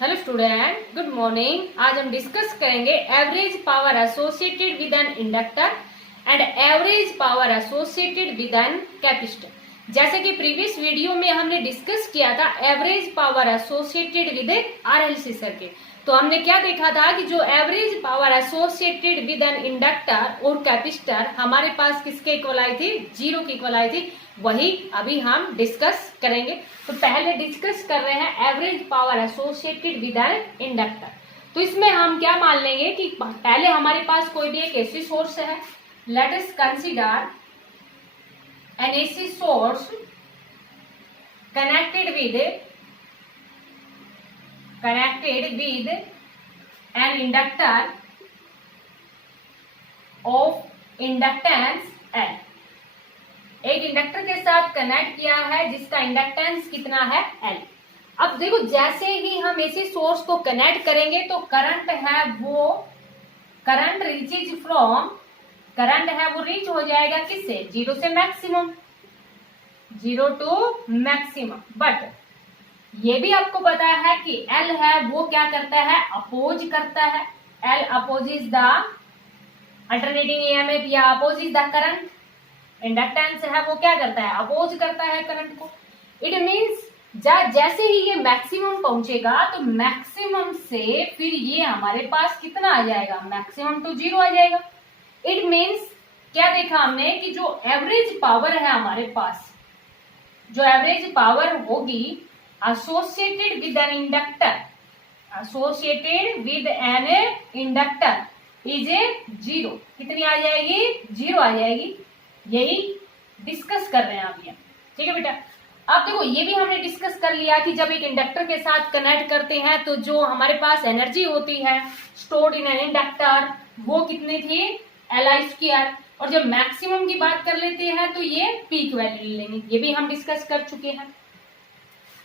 Hello student, good morning. आज हम discuss करेंगे average power associated with an inductor and average power associated with an capacitor. जैसे कि previous video में हमने डिस्कस किया था average power associated with RLC circuit. तो हमने क्या देखा था कि जो average power associated with an inductor और कैपेसिटर हमारे पास किसके इक्वल आई थी, जीरो की इक्वल आई थी। वही अभी हम डिस्कस करेंगे। तो पहले डिस्कस कर रहे हैं average power associated with an inductor. तो इसमें हम क्या मान लेंगे कि पहले हमारे पास कोई भी एक एसी सोर्स है। Late us consider an AC source connected with an inductor of inductance L. एक इंडक्टर के साथ कनेक्ट किया है जिसका इंडक्टेंस कितना है, एल। अब देखो, जैसे ही हम एसी सोर्स को कनेक्ट करेंगे तो करंट रीच हो जाएगा किससे, जीरो से maximum, zero to maximum. But ये भी आपको पता है कि एल है वो क्या करता है, अपोज करता है। L opposes the alternating EMF या अपोजिज द करंट। इंडक्टेंस है वो क्या करता है, अपोज करता है करंट को। इट मीन्स जैसे ही ये मैक्सिमम पहुंचेगा तो मैक्सिमम से फिर ये हमारे पास कितना आ जाएगा, मैक्सिमम टू जीरो आ जाएगा। इट मीन्स क्या देखा हमने कि जो एवरेज पावर है हमारे पास, जो एवरेज पावर होगी associated with an inductor is a zero. कितनी आ जाएगी, जीरो आ जाएगी। यही डिस्कस कर रहे हैं आप ये, ठीक है बेटा। अब देखो, ये भी हमने डिस्कस कर लिया कि जब एक इंडक्टर के साथ कनेक्ट करते हैं तो जो हमारे पास एनर्जी होती है स्टोर्ड इन एन इंडक्टर वो कितनी थी, Li²। और जब मैक्सिमम की बात कर लेते हैं तो ये पीक वैल्यू ले लेंगे। ये भी हम डिस्कस कर चुके हैं।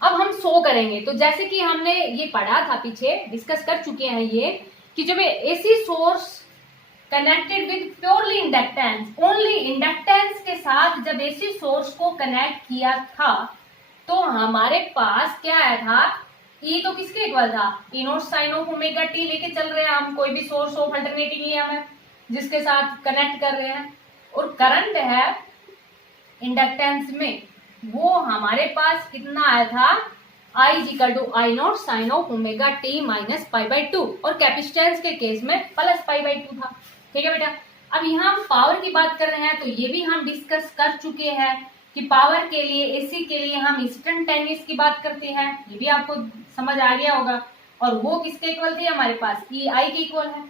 अब हम शो करेंगे। तो जैसे कि हमने ये पढ़ा था, पीछे डिस्कस कर चुके हैं ये कि जब AC source connected with purely inductance, only inductance के साथ जब एसी सोर्स को कनेक्ट किया था तो हमारे पास क्या आया था, ई तो किसके इक्वल था, e not sine of omega t लेके चल रहे हैं हम, कोई भी सोर्स ऑफ अल्टरनेटिंग ईएमएफ जिसके साथ कनेक्ट कर रहे हैं। और करंट है इंडक्टेंस में वो हमारे पास कितना आया था, I equal to I not sine of omega t minus pi by two. और कैपेसिटेंस के केस में प्लस पाई बाई टू था, ठीक है बेटा। अब यहाँ हम पावर की बात कर रहे हैं तो ये भी हम डिस्कस कर चुके हैं कि पावर के लिए, एसी के लिए हम इंस्टेंटेनियस की बात करते हैं। ये भी आपको समझ आ गया होगा। और वो किसके इक्वल थी, हमारे पास ई आई के इक्वल है।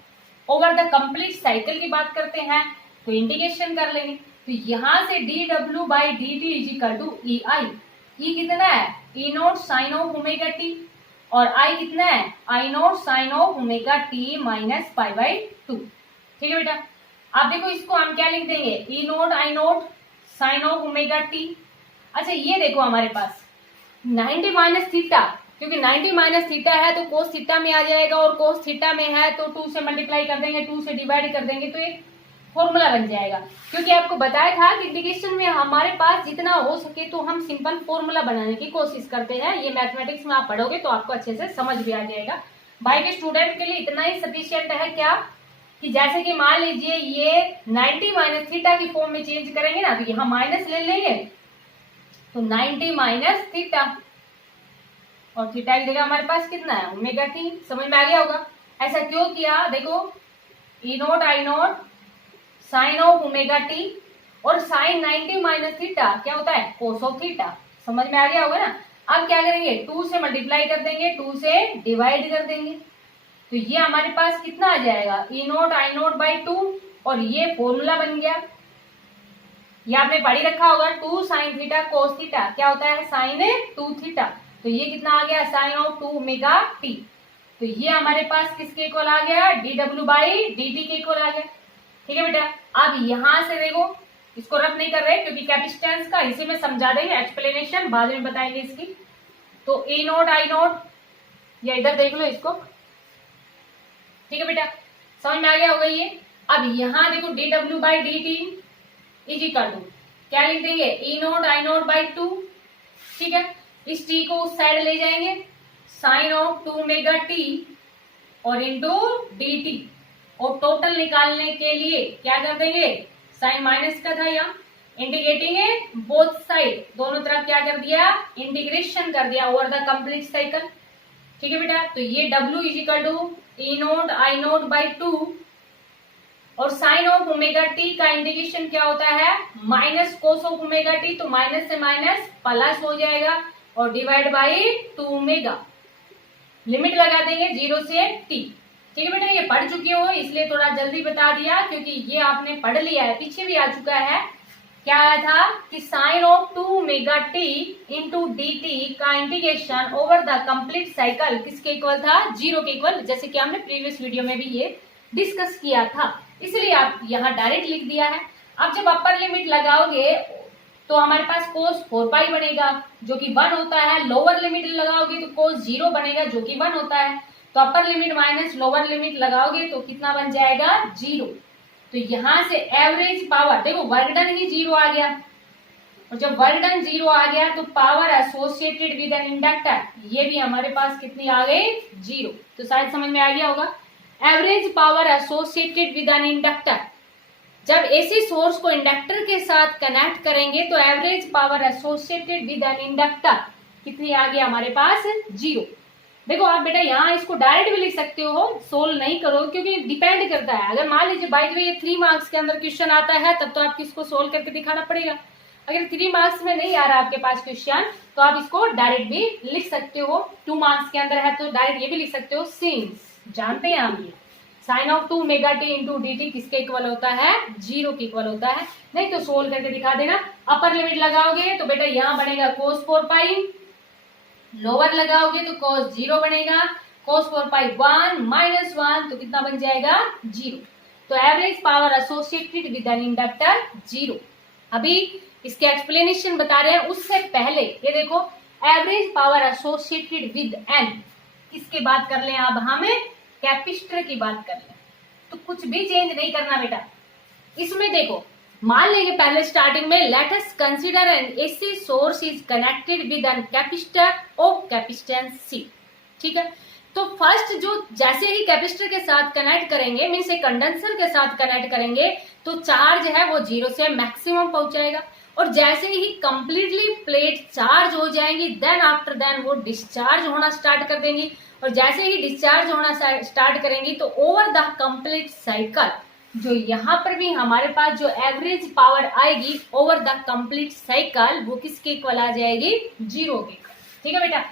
ओवर द कंप्लीट साइकिल की बात करते हैं तो इंटीग्रेशन कर लेंगे। तो यहाँ से d W by d t is equal to E I. E कितना है, E not sine of omega t, और आई कितना है, I not sine of omega t minus pi by two, ठीक है बेटा। अब देखो, इसको हम क्या लिख देंगे, E naught I not sine of omega t. अच्छा, ये देखो हमारे पास 90 माइनस थीटा, क्योंकि 90 माइनस थीटा है तो कोस थीटा में आ जाएगा, और कोस थीटा में है तो 2 से मल्टीप्लाई कर देंगे, 2 से डिवाइड कर देंगे तो एक फॉर्मूला बन जाएगा। क्योंकि आपको बताया था कि इंटीग्रेशन में हमारे पास जितना हो सके तो हम सिंपल फॉर्मूला बनाने की कोशिश करते हैं। ये मैथमेटिक्स में आप पढ़ोगे तो आपको अच्छे से समझ भी आ जाएगा। भाई के स्टूडेंट के लिए इतना ही सफिशियंट है क्या, कि जैसे कि मान लीजिए ये 90 माइनस थीटा की फॉर्म में चेंज करेंगे ना, तो यहाँ माइनस ले लेंगे तो 90 माइनस थीटा, और थीटा की जगह हमारे पास कितना है, ओमेगा टी। समझ में आ गया होगा। ऐसा क्यों किया, देखो E naught I not sine of omega t, और साइन 90 माइनस थीटा क्या होता है, कोस ऑफ थीटा। समझ में आ गया होगा ना। अब क्या करेंगे, 2 से मल्टीप्लाई कर देंगे, 2 से डिवाइड कर देंगे, तो ये हमारे पास कितना आ जाएगा, E naught I naught by two, और ये फॉर्मूला बन गया। ये आपने पढ़ी रखा होगा, 2 साइन थीटा कोस थीटा क्या होता है, साइन 2 थीटा। तो ये कितना आ गया, साइन ऑफ 2 ओमेगा टी। तो ये हमारे पास किसके इक्वल आ गया, D W by d T के इक्वल आ गया, ठीक है बेटा। अब यहां से देखो, इसको रफ नहीं कर रहे क्योंकि कैपेसिटेंस का इसी में समझा देंगे, एक्सप्लेनेशन बाद में बताएंगे इसकी। तो ई नॉट आई नॉट, या इधर देख लो इसको, ठीक है बेटा, समझ में आ गया होगा ये। अब यहां देखो d W by d t is equal to क्या लिख देंगे, E naught I naught by two, ठीक है। इस टी को उस साइड ले जाएंगे, साइन ऑफ 2 ओमेगा टी और इंटू डी टी, और टोटल निकालने के लिए क्या कर देंगे, साइन माइनस का था यहाँ, इंटीग्रेटिंग है बोथ साइड, दोनों तरफ क्या कर दिया, इंटीग्रेशन कर दिया ओवर द कंप्लीट साइकिल। ठीक है बेटा, तो ये W is equal to E nought I nought by 2, और साइन ऑफ ओमेगा टी का इंटीग्रेशन क्या होता है, minus cos of omega T, तो माइनस से माइनस प्लस हो जाएगा, और डिवाइड बाई 2 ओमेगा, लिमिट लगा देंगे 0 से t। ठीक है बेटा, ये पढ़ चुके हो इसलिए थोड़ा जल्दी बता दिया, क्योंकि ये आपने पढ़ लिया है, पीछे भी आ चुका है। क्या आया था कि sine of 2 omega t into d t का integration over the complete cycle किसके इक्वल था, 0 के इक्वल, जैसे कि हमने प्रीवियस वीडियो में भी ये डिस्कस किया था, इसलिए आप यहाँ डायरेक्ट लिख दिया है। अब जब अपर लिमिट लगाओगे तो हमारे पास कोस 4 पाई बनेगा जो कि 1 होता है, लोअर लिमिट लगाओगे तो कोस 0 बनेगा जो कि 1 होता है, तो upper limit minus lower limit लगाओगे तो कितना बन जाएगा, 0। तो यहां से एवरेज पावर, देखो वर्क डन ही 0 आ गया, और जब वर्क डन 0 आ गया तो power associated with an inductor, ये भी हमारे पास कितनी आ गई, 0। तो शायद समझ में आ गया होगा। Average power associated with an inductor, जब एसी सोर्स को इंडक्टर के साथ कनेक्ट करेंगे तो average power associated with an inductor कितनी आ गई हमारे पास, 0। देखो आप बेटा यहाँ इसको डायरेक्ट भी लिख सकते हो, सोल्व नहीं करो क्योंकि डिपेंड करता है। अगर मान लीजिए बाय द वे ये 3 मार्क्स के अंदर क्वेश्चन आता है तब तो आपको इसको सोल्व करके दिखाना पड़ेगा। अगर 3 मार्क्स में नहीं आ रहा आपके पास क्वेश्चन तो आप इसको डायरेक्ट भी लिख सकते हो। 2 मार्क्स के अंदर है तो डायरेक्ट ये भी लिख सकते हो। सिंस जानते हैं हम ये sine of 2 omega t into d t किसके इक्वल होता है, 0 के इक्वल होता है। नहीं तो सोल्व करके दिखा देना। अपर लिमिट लगाओगे तो बेटा यहाँ बनेगा कोस 4 पाई, लोअर लगाओगे तो cos 0 बनेगा, cos 4 पाई 1 माइनस 1 तो कितना बन जाएगा, 0। तो average power associated with an inductor 0। अभी इसके एक्सप्लेनेशन बता रहे हैं, उससे पहले ये देखो average power associated with an किसकी बात कर लें, अब हमें कैपेसिटर की बात कर लें। तो कुछ भी चेंज नहीं करना बेटा। इसमें देखो मान लेंगे पहले स्टार्टिंग में let us consider an AC source is connected with an capacitor of capacitance C। ठीक है, तो फर्स्ट जो जैसे ही कैपेसिटर के साथ कनेक्ट करेंगे मींस एक कंडेंसर के साथ कनेक्ट करेंगे तो चार्ज है वो 0 से मैक्सिमम पहुंचाएगा, और जैसे ही कंप्लीटली प्लेट चार्ज हो जाएंगी देन आफ्टर देन वो डिस्चार्ज होना स्टार्ट कर देंगी, और जैसे ही डिस्चार्ज होना स्टार्ट करेंगी तो ओवर द कंप्लीट साइकिल जो यहाँ पर भी हमारे पास जो एवरेज पावर आएगी ओवर द कंप्लीट साइकिल वो किसके इक्वल आ जाएगी, 0 के इक्वल। ठीक है बेटा,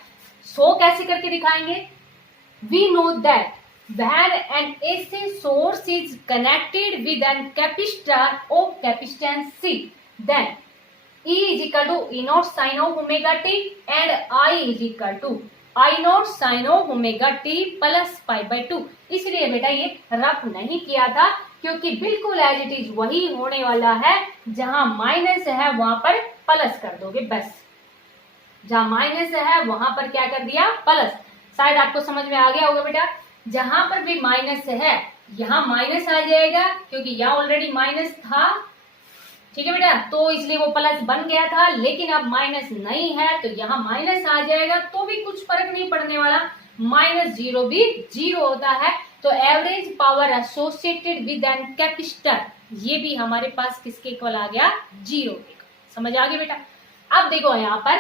सो कैसे करके दिखाएंगे, we know that when an AC source is connected with an capacitor of capacitance C then E is equal to E naught sin of omega t and I is equal to I naught sin of omega t plus pi by 2। इसलिए बेटा ये rough नहीं किया था क्योंकि बिल्कुल as it is वही होने वाला है, जहां माइनस है वहां पर प्लस कर दोगे, बस जहां माइनस है वहां पर क्या कर दिया, प्लस। शायद आपको समझ में आ गया होगा बेटा, जहां पर भी माइनस है यहाँ माइनस आ जाएगा क्योंकि यहाँ ऑलरेडी माइनस था। ठीक है बेटा, तो इसलिए वो प्लस बन गया था, लेकिन अब माइनस नहीं है तो यहाँ माइनस आ जाएगा तो भी कुछ फर्क नहीं पड़ने वाला, -0 भी 0 होता है। तो average power associated with an capacitor ये भी हमारे पास किसके इक्वल आ गया, 0 के। समझ आ गया बेटा। अब देखो यहाँ पर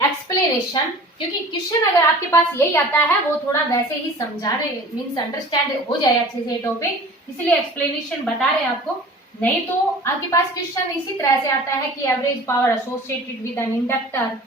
एक्सप्लेनेशन, क्योंकि क्वेश्चन अगर आपके पास यही आता है वो थोड़ा वैसे ही समझा रहे मीन्स अंडरस्टैंड हो जाए अच्छे से टॉपिक, इसलिए एक्सप्लेनेशन बता रहे हैं आपको। नहीं तो आपके पास क्वेश्चन इसी तरह से आता है कि average power associated with an inductor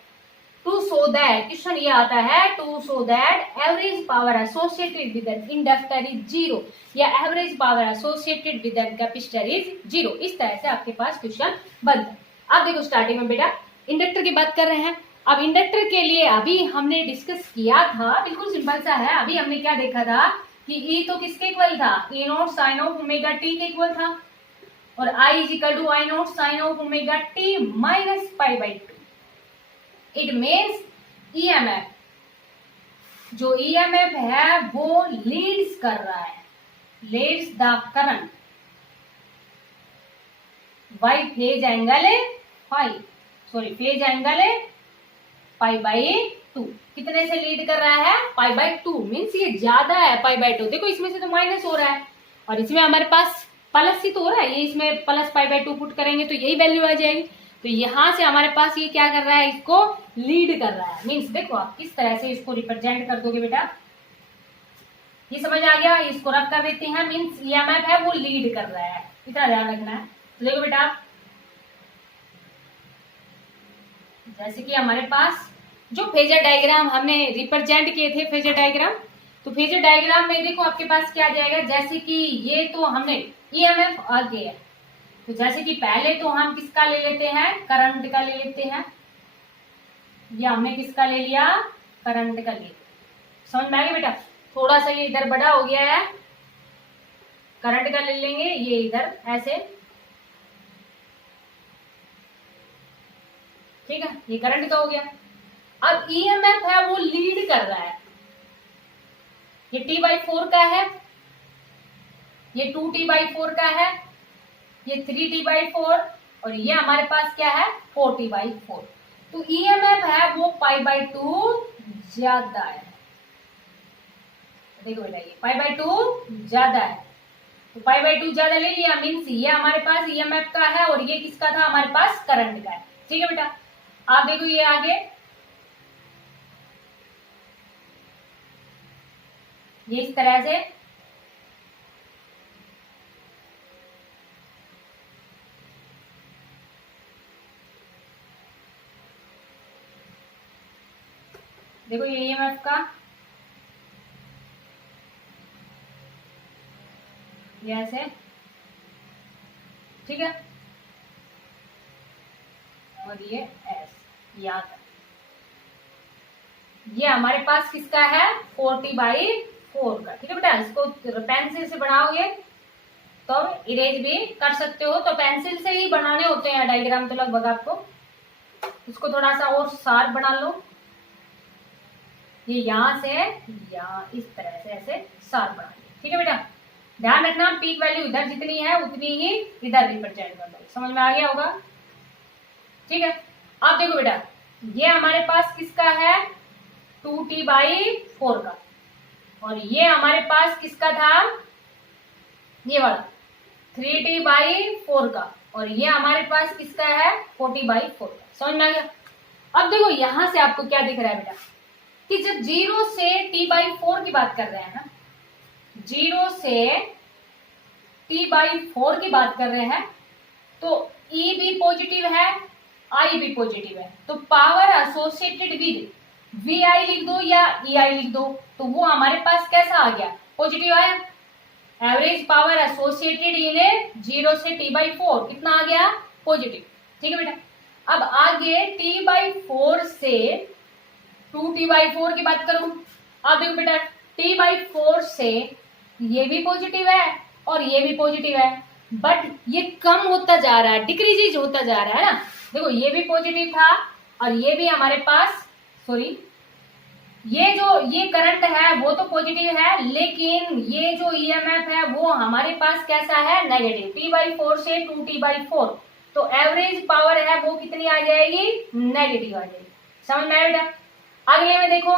to show that, question ये आता है to show that average power associated with an inductor is 0 या average power associated with an capacitor is 0। इस तरह से आपके पास क्वेश्चन बनता है। अब देखो स्टार्टिंग में बेटा इंडक्टर की बात कर रहे हैं। अब इंडक्टर के लिए अभी हमने डिस्कस किया था, बिल्कुल सिंपल सा है। अभी हमने क्या देखा था कि E तो किसके इक्वल था, E not sine of omega t के इक्वल था, और I is equal to I not sine of omega t minus pi by 2। It means EMF, जो EMF है वो लीड्स कर रहा है, leads the current by phase angle pi by 2। कितने से लीड कर रहा है? π/2, मीन्स ये ज्यादा है π/2। देखो इसमें से तो माइनस हो रहा है और इसमें हमारे पास प्लस ही तो हो रहा है, ये इसमें प्लस π/2 पुट करेंगे तो यही वैल्यू आ जाएगी। तो यहाँ से हमारे पास ये क्या कर रहा है? इसको लीड कर रहा है। मीन्स देखो आप किस तरह से इसको रिप्रेजेंट कर दोगे बेटा, ये समझ आ गया? इसको रख कर देते हैं, मीन्स ईएमएफ है वो लीड कर रहा है, इतना ध्यान रखना है। तो देखो बेटा, जैसे कि हमारे पास जो फेजर डायग्राम हमने रिप्रेजेंट किए थे, फेजर डायग्राम, तो फेजर डायग्राम में देखो आपके पास क्या आ जाएगा, जैसे कि ये तो हमने ईएमएफ आ गया, तो जैसे कि पहले तो हम किसका ले लेते हैं? करंट का ले लेते हैं। ये हमने किसका ले लिया? करंट का ले लिया। समझ में आ गया बेटा? थोड़ा सा ये इधर बड़ा हो गया है, करंट का ले लेंगे, ये इधर ऐसे, ठीक है, ये करंट का हो गया। अब ईएमएफ है वो लीड कर रहा है, ये T/4 का है, ये 2T/4 का है, ये 3T/4 और ये हमारे पास क्या है? 4T/4। तो ईएमएफ है वो π/2 ज्यादा है। देखो बेटा, ये π/2 ज्यादा है, तो π/2 ज्यादा ले लिया, मीन्स ये हमारे पास ईएमएफ का है और ये किसका था? हमारे पास करंट का है। ठीक है बेटा, आप देखो ये आगे, ये इस तरह से देखो, ये ईएमएफ का, ये ऐसे, ठीक है, और ये एस, याद है, ये हमारे पास किसका है? 4T/4 का। ठीक है बेटा, इसको पेंसिल से बनाओगे तो इरेज भी कर सकते हो, तो पेंसिल से ही बनाने होते हैं डायग्राम तो लगभग आपको। इसको थोड़ा सा और शार्प बना लो, ये यहां से यहाँ इस तरह से ऐसे शार्प बना लो। ठीक है बेटा, ध्यान रखना पीक वैल्यू इधर जितनी है उतनी ही इधर रिप्रेजेंट कर दो। समझ में आ गया होगा? ठीक है, अब देखो बेटा, ये हमारे पास किसका है? 2T/4 का, और ये हमारे पास किसका था? ये वाला 3T/4 का, और ये हमारे पास किसका है? 4T/4 का। समझ में आ गया? अब देखो यहां से आपको क्या दिख रहा है बेटा, कि जब 0 से T/4 की बात कर रहे हैं ना, 0 से T/4 की बात कर रहे हैं, तो E भी पॉजिटिव है, I भी पॉजिटिव है, तो पावर एसोसिएटेड विद VI लिख दो या EI लिख दो, तो वो हमारे पास कैसा आ गया? पॉजिटिव आया। एवरेज पावर एसोसिएटेड इन 0 से T/4 कितना आ गया? पॉजिटिव। ठीक है बेटा, अब आगे T/4 से 2T/4 की बात करूं, अब देखो बेटा, T/4 से ये भी पॉजिटिव है और ये भी पॉजिटिव है, बट ये कम होता जा रहा है, डिक्रीज होता जा रहा है ना। देखो ये भी पॉजिटिव था और ये भी हमारे पास, सॉरी, ये करंट है वो तो पॉजिटिव है, लेकिन ये जो ईएमएफ है वो हमारे पास कैसा है? नेगेटिव। T/4 से 2T/4, तो एवरेज पावर है वो कितनी आ जाएगी? नेगेटिव आ जाएगी। समझ में आया बेटा? अगले में देखो,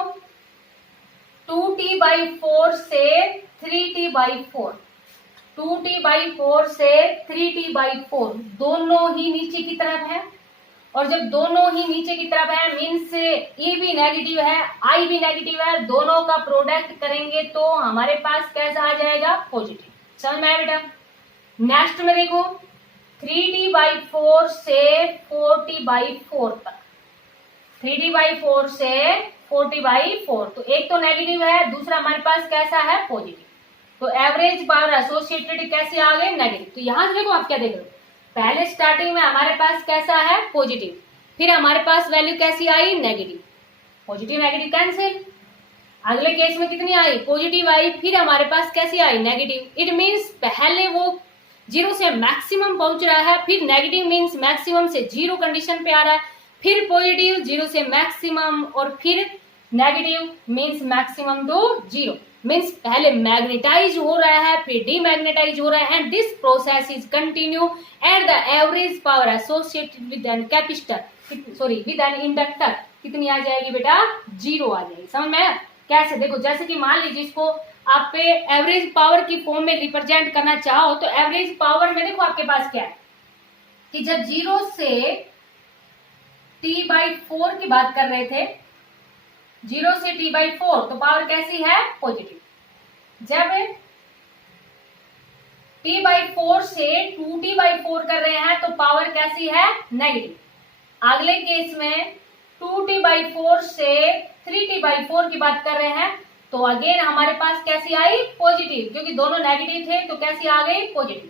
2T/4 से 3T/4, 2T/4 से 3T/4 दोनों ही नीचे की तरफ है, और जब दोनों ही नीचे की तरफ है मीन्स E भी नेगेटिव है, I भी नेगेटिव है, दोनों का प्रोडक्ट करेंगे तो हमारे पास कैसा आ जाएगा? पॉजिटिव। समझ में आया बेटा? नेक्स्ट में देखो, 3T/4 से 4T/4 तक, 3T/4 से 4T/4, तो एक तो नेगेटिव है, दूसरा हमारे पास कैसा है? पॉजिटिव। तो एवरेज पावर एसोसिएटेड कैसे आ गए? नेगेटिव। तो यहां से देखो आप क्या देख रहे हो, पहले स्टार्टिंग में हमारे पास कैसा है? पॉजिटिव, फिर हमारे पास वैल्यू कैसी आई? नेगेटिव। Positive negative cancel. अगले केस में कितनी आई? पॉजिटिव आई, फिर हमारे पास कैसी आई? नेगेटिव। इट मीन्स पहले वो 0 से मैक्सिमम पहुंच रहा है, फिर नेगेटिव मीन्स मैक्सिमम से 0 कंडीशन पे आ रहा है, फिर पॉजिटिव 0 से मैक्सिमम, और फिर negative means maximum to 0। Means पहले मैग्नेटाइज हो रहा है, फिर डीमैग्नेटाइज हो रहा है, and this process is continue at the average power associated with an capacitor sorry with an inductor कितनी आ जाएगी बेटा, 0 आ जाएगी। समझ में आया? कैसे, देखो जैसे कि मान लीजिए इसको आप पे एवरेज पावर की फॉर्म में रिप्रेजेंट करना चाहो तो एवरेज पावर में देखो आपके पास क्या है कि जब 0 से t/4 की बात कर रहे थे, 0 से t/4 तो पावर कैसी है, पॉजिटिव। जब t/4 से 2t/4 कर रहे हैं तो पावर कैसी है, नेगेटिव। अगले केस में 2t/4 से 3t/4 की बात कर रहे हैं तो अगेन हमारे पास कैसी आई, पॉजिटिव, क्योंकि दोनों नेगेटिव थे तो कैसी आ गई, पॉजिटिव।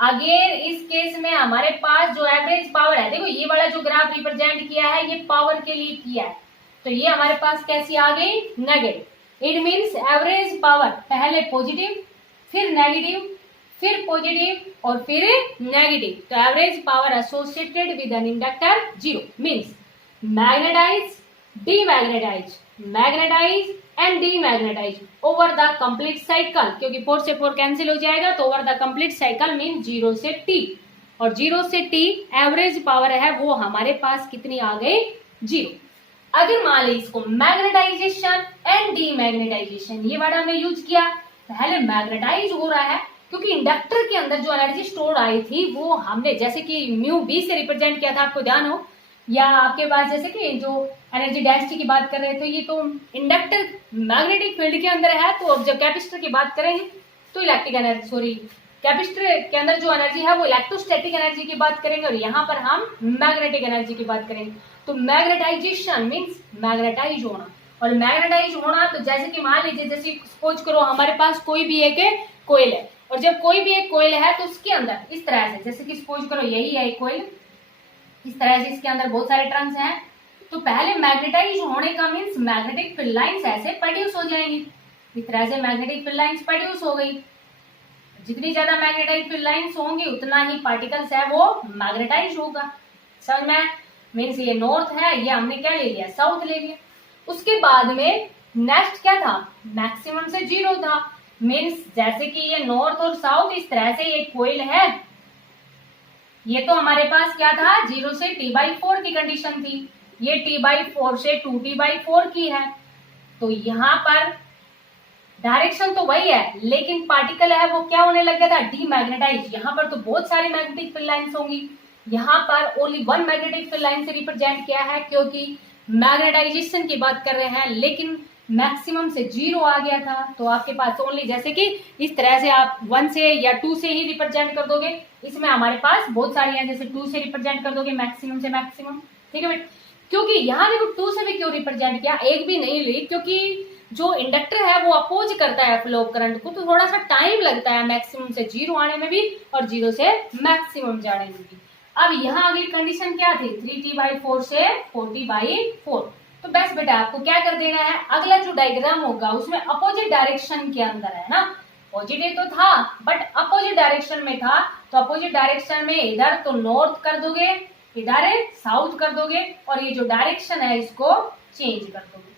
अगेन इस केस में हमारे पास जो एवरेज पावर है, देखो ये वाला जो ग्राफ रिप्रेजेंट किया है ये पावर के लिए किया है, तो ये हमारे पास कैसी आ गई, negative. It means average power पहले पॉजिटिव, फिर नेगेटिव, फिर पॉजिटिव और फिर नेगेटिव। तो average power associated with an inductor 0 means magnetize, demagnetize, magnetize and demagnetize over the complete cycle, क्योंकि 4 से 4 कैंसिल हो जाएगा तो over the complete cycle mean 0 से t, और 0 से t एवरेज पावर है वो हमारे पास कितनी आ गई, 0। अगर मान ली इसको मैग्नेटाइजेशन एंड डीमैग्नेटाइजेशन ये वर्ड हमने यूज किया, पहले मैग्नेटाइज हो रहा है क्योंकि इंडक्टर के अंदर जो एनर्जी स्टोर आई थी वो हमने जैसे कि म्यू बी से रिप्रेजेंट किया था, आपको ध्यान हो, या आपके पास जैसे कि जो एनर्जी डेंसिटी की बात कर रहे थे ये तो इंडक्टर मैग्नेटिक फील्ड के अंदर है, तो अब जब कैपेसिटर की बात करेंगे तो इलेक्ट्रिक एनर्जी, सॉरी कैपेसिटर के अंदर जो एनर्जी है वो इलेक्ट्रोस्टैटिक एनर्जी की बात करेंगे और यहाँ पर हम मैग्नेटिक एनर्जी की बात करेंगे। तो मैग्नेटाइजेशन मीन्स मैग्नेटाइज होना, और मैग्नेटाइज होना तो जैसे कि मान लीजिए जैसे सपोज करो हमारे पास कोई भी एक कोयल है, और जब कोई भी एक कोयल है तो उसके अंदर इस तरह से, जैसे कि सपोज करो यही है एक कोयल, इस तरह से इसके अंदर बहुत सारे टर्न्स हैं, तो पहले मैग्नेटाइज होने का मीन्स मैग्नेटिक फील्ड लाइंस ऐसे प्रोड्यूस हो जाएंगी, इस तरह से मैग्नेटिक फील्ड लाइंस प्रोड्यूस हो गई। जितनी ज्यादा मैग्नेटाइज फील्ड लाइंस होंगी उतना ही पार्टिकल्स है वो मैग्नेटाइज होगा। समझ में? मीन्स ये नॉर्थ है, ये हमने क्या ले लिया, साउथ ले लिया। उसके बाद में नेक्स्ट क्या था, मैक्सिमम से 0 था, मीन्स जैसे कि ये नॉर्थ और साउथ इस तरह से ये कोयल है, ये तो हमारे पास क्या था, 0 से t/4 की कंडीशन थी, ये t/4 से 2t/4 की है, तो यहाँ पर डायरेक्शन तो वही है लेकिन पार्टिकल है वो क्या होने लग गया था, डीमैग्नेटाइज। यहाँ पर तो बहुत सारी मैग्नेटिक फील्ड लाइंस होंगी, यहाँ पर ओनली 1 मैग्नेटिक फील्ड लाइन से रिप्रेजेंट किया है क्योंकि मैग्नेटाइजेशन की बात कर रहे हैं, लेकिन मैक्सिमम से 0 आ गया था, तो आपके पास ओनली जैसे कि इस तरह से आप 1 से या 2 से ही रिप्रेजेंट कर दोगे, इसमें हमारे पास बहुत सारी हैं, जैसे 2 से रिप्रेजेंट कर दोगे मैक्सिमम से मैक्सिमम, ठीक है बेटा। क्योंकि यहाँ देखो 2 से भी क्यों रिप्रेजेंट किया, एक भी नहीं ली, क्योंकि जो इंडक्टर है वो अपोज करता है फ्लो ऑफ करंट को, तो थोड़ा सा टाइम लगता है मैक्सिमम से 0 आने में भी और 0 से मैक्सिमम जाने में भी। अब यहाँ अगली कंडीशन क्या थी, 3t/4 से 4t/4, तो बस बेटा आपको क्या कर देना है, अगला जो डायग्राम होगा उसमें अपोजिट डायरेक्शन के अंदर है ना, पॉजिटिव तो था बट अपोजिट डायरेक्शन में था, तो अपोजिट डायरेक्शन में इधर तो नॉर्थ कर दोगे, इधर साउथ कर दोगे, और ये जो डायरेक्शन है इसको चेंज कर दोगे,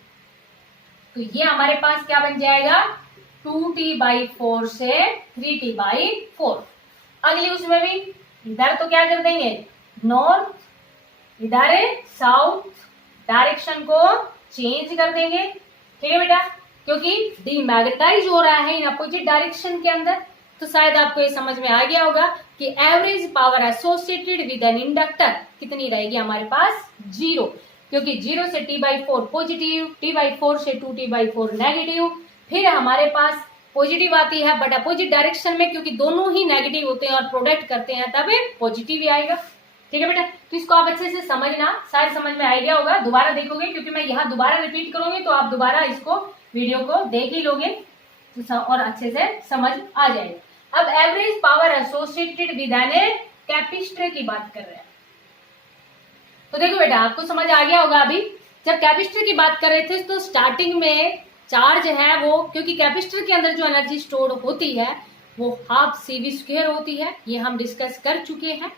तो ये हमारे पास क्या बन जाएगा, 2t/4 से 3t/4। अगली उसमें भी इधर तो क्या कर देंगे, नॉर्थ, इधर साउथ, डायरेक्शन को चेंज कर देंगे, ठीक है बेटा, क्योंकि डीमैग्नेटाइज हो रहा है इन अपोजिट डायरेक्शन के अंदर। तो शायद आपको ये समझ में आ गया होगा कि average power associated with an inductor कितनी रहेगी हमारे पास, 0, क्योंकि 0 से t/4 पॉजिटिव, t/4 से 2t/4 नेगेटिव, फिर हमारे पास पॉजिटिव आती है बट अपोजिट डायरेक्शन में, क्योंकि दोनों ही नेगेटिव होते हैं और प्रोडक्ट करते हैं तब पॉजिटिव ही आएगा, ठीक है बेटा। तो इसको आप अच्छे से समझना, शायद समझ में आ गया होगा, दोबारा देखोगे क्योंकि मैं यहाँ दोबारा रिपीट करूंगी तो आप दोबारा इसको वीडियो को देख ही लोगे तो और अच्छे से समझ आ जाएगा। अब average power associated with an capacitor की बात कर रहे हैं, तो देखो बेटा आपको समझ आ गया होगा। अभी जब कैपेसिटर की बात कर रहे थे तो स्टार्टिंग में चार्ज है वो, क्योंकि कैपेसिटर के अंदर जो एनर्जी स्टोर होती है वो ½ होती है, ये हम डिस्कस कर चुके हैं,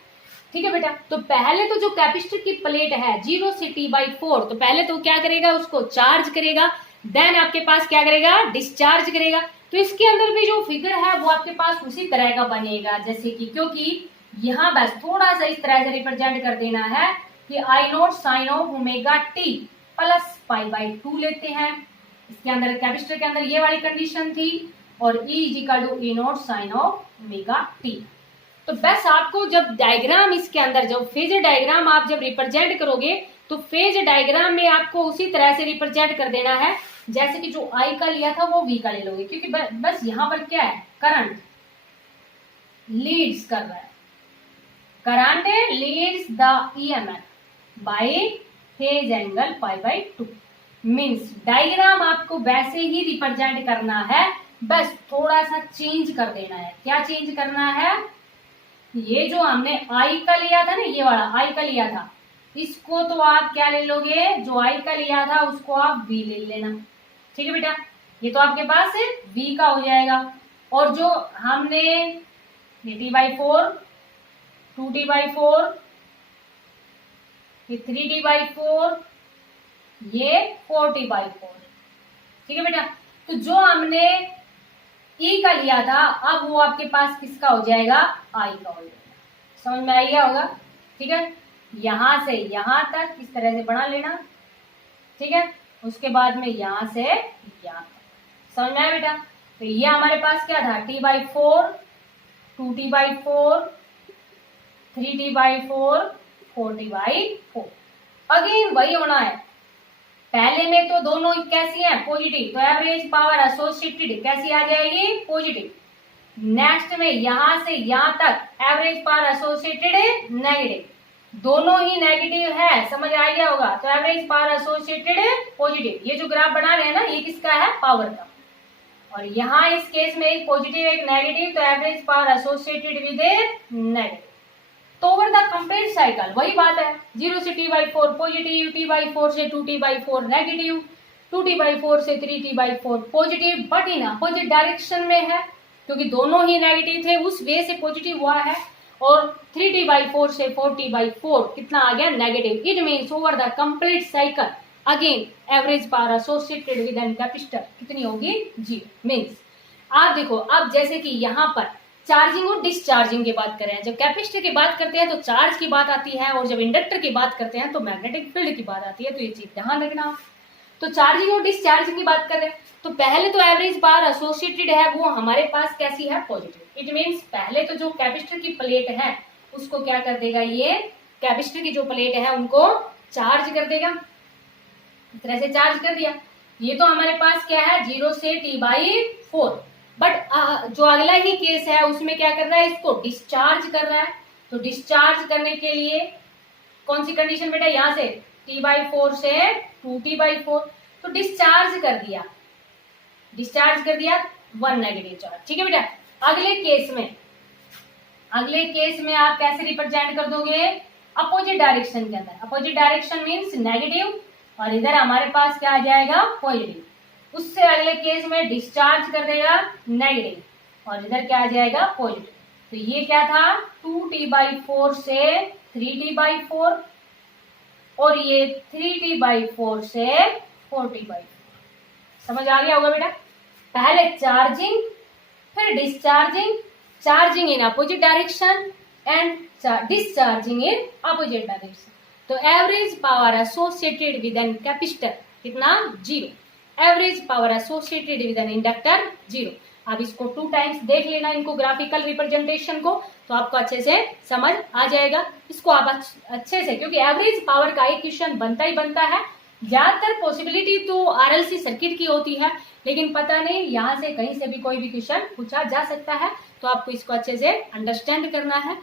ठीक है बेटा। तो पहले तो जो कैपेसिटर की प्लेट है 0 से t/4, तो पहले तो क्या करेगा, उसको चार्ज करेगा, देन आपके पास क्या करेगा, डिस्चार्ज करेगा। तो इसके अंदर भी जो फिगर है वो आपके पास उसी तरह का बनेगा, जैसे कि, क्योंकि यहाँ बस थोड़ा सा इस तरह से रिप्रेजेंट कर देना है कि I not sine of omega t plus pi by 2 लेते हैं। इसके अंदर कैपेसिटर के अंदर ये वाली कंडीशन थी और E is equal to E not sine of omega T. तो बस आपको जब डायग्राम इसके अंदर जब फेजर डायग्राम आप जब रिप्रेजेंट करोगे तो फेज डायग्राम में आपको उसी तरह से रिप्रेजेंट कर देना है जैसे कि जो I का लिया था वो V का ले लोगे, क्योंकि बस यहाँ पर क्या है, करंट लीड्स कर रहा है, current leads the EMF bye phase angle pi by 2। Means diagram आपको वैसे ही रिप्रेजेंट करना है, बस थोड़ा सा चेंज कर देना है। क्या चेंज करना है, ये जो हमने I का लिया था ना, ये वाला I का लिया था, इसको तो आप क्या ले लोगे, जो I का लिया था उसको आप V ले लेना। ठीक है बेटा, ये तो आपके पास V का हो जाएगा। और जो हमने T/4, 2T/4, 3T/4, ये 4T/4। ठीक है बेटा, तो जो हमने E का लिया था अब वो आपके पास किसका हो जाएगा, I का हो जाएगा। समझ में आ गया होगा। ठीक है, यहां से यहां तक इस तरह से बना लेना। ठीक है, उसके बाद में यहां से यहां तक। समझ में आया बेटा। तो ये हमारे पास क्या था, T/4, 2T/4, 3T/4, 4T/4। Again वही होना है, पहले में तो दोनों कैसी हैं, पॉजिटिव, तो एवरेज पावर एसोसिएटेड कैसी आ जाएगी, पॉजिटिव। नेक्स्ट में यहां से यहां तक एवरेज पावर एसोसिएटेड नेगेटिव, दोनों ही नेगेटिव है, समझ आ गया होगा। तो एवरेज पावर एसोसिएटेड पॉजिटिव, ये जो ग्राफ बना रहे हैं ना ये किसका है, पावर का। और यहाँ इस केस में एक पॉजिटिव एक नेगेटिव, तो average power associated with negative. तो ओवर द कंप्लीट साइकिल वही बात है, 0 से T/4 पॉजिटिव, T/4 से 2T/4 नेगेटिव, 2T/4 से 3T/4 positive, but in opposite direction में है, क्योंकि दोनों ही नेगेटिव थे उस वे से पॉजिटिव हुआ है। और 3T/4 से 4T/4 कितना आ गया, negative. It means over the complete cycle again average power associated with an capacitor कितनी होगी, 0। मीन्स आप देखो, अब जैसे कि यहाँ पर चार्जिंग और डिस्चार्जिंग की बात करें, जब कैपेसिटर की बात करते हैं तो चार्ज की बात आती है, और जब इंडक्टर की बात करते हैं तो मैग्नेटिक फील्ड की बात आती है। तो ये चीज ध्यान रखना। तो चार्जिंग और डिस्चार्जिंग की बात करें तो पहले तो एवरेज पावर एसोसिएटेड है वो हमारे पास कैसी है, पॉजिटिव। इट मीन्स पहले तो जो कैपेसिटर की प्लेट है उसको क्या कर देगा, ये कैपेसिटर की जो प्लेट है उनको चार्ज कर देगा, इस तरह से चार्ज कर दिया। ये तो हमारे पास क्या है, 0 से T/4। बट जो अगला ही केस है उसमें क्या कर रहा है, इसको डिस्चार्ज कर रहा है। तो डिस्चार्ज करने के लिए कौन सी कंडीशन बेटा, यहाँ से T/4 से 2T/4, तो डिस्चार्ज कर दिया, डिस्चार्ज कर दिया 1 नेगेटिव चार्ज। ठीक है बेटा, अगले केस में आप कैसे रिप्रेजेंट कर दोगे, अपोजिट डायरेक्शन के अंदर। अपोजिट डायरेक्शन मीन्स नेगेटिव, और इधर हमारे पास क्या आ जाएगा, पॉजिटिव। उससे अगले केस में डिस्चार्ज कर देगा नेगेटिव, और इधर क्या आ जाएगा, पॉजिटिव। तो ये क्या था, 2T/4 से 3T/4, और ये 3T/4 से 4T/4। समझ आ गया होगा बेटा। पहले चार्जिंग, फिर discharging, charging in opposite direction and discharging in opposite direction. तो average power associated with an capacitor कितना, 0। Average power associated with an inductor 0। आप इसको 2 टाइम्स देख लेना, इनको ग्राफिकल रिप्रेजेंटेशन को, तो आपको अच्छे से समझ आ जाएगा। इसको आप अच्छे से, क्योंकि एवरेज पावर का एक क्वेश्चन बनता ही बनता है। ज्यादातर पॉसिबिलिटी तो आरएलसी सर्किट की होती है, लेकिन पता नहीं यहाँ से कहीं से भी कोई भी क्वेश्चन पूछा जा सकता है। तो आपको इसको अच्छे से अंडरस्टैंड करना है।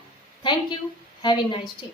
Thank you, have a nice day.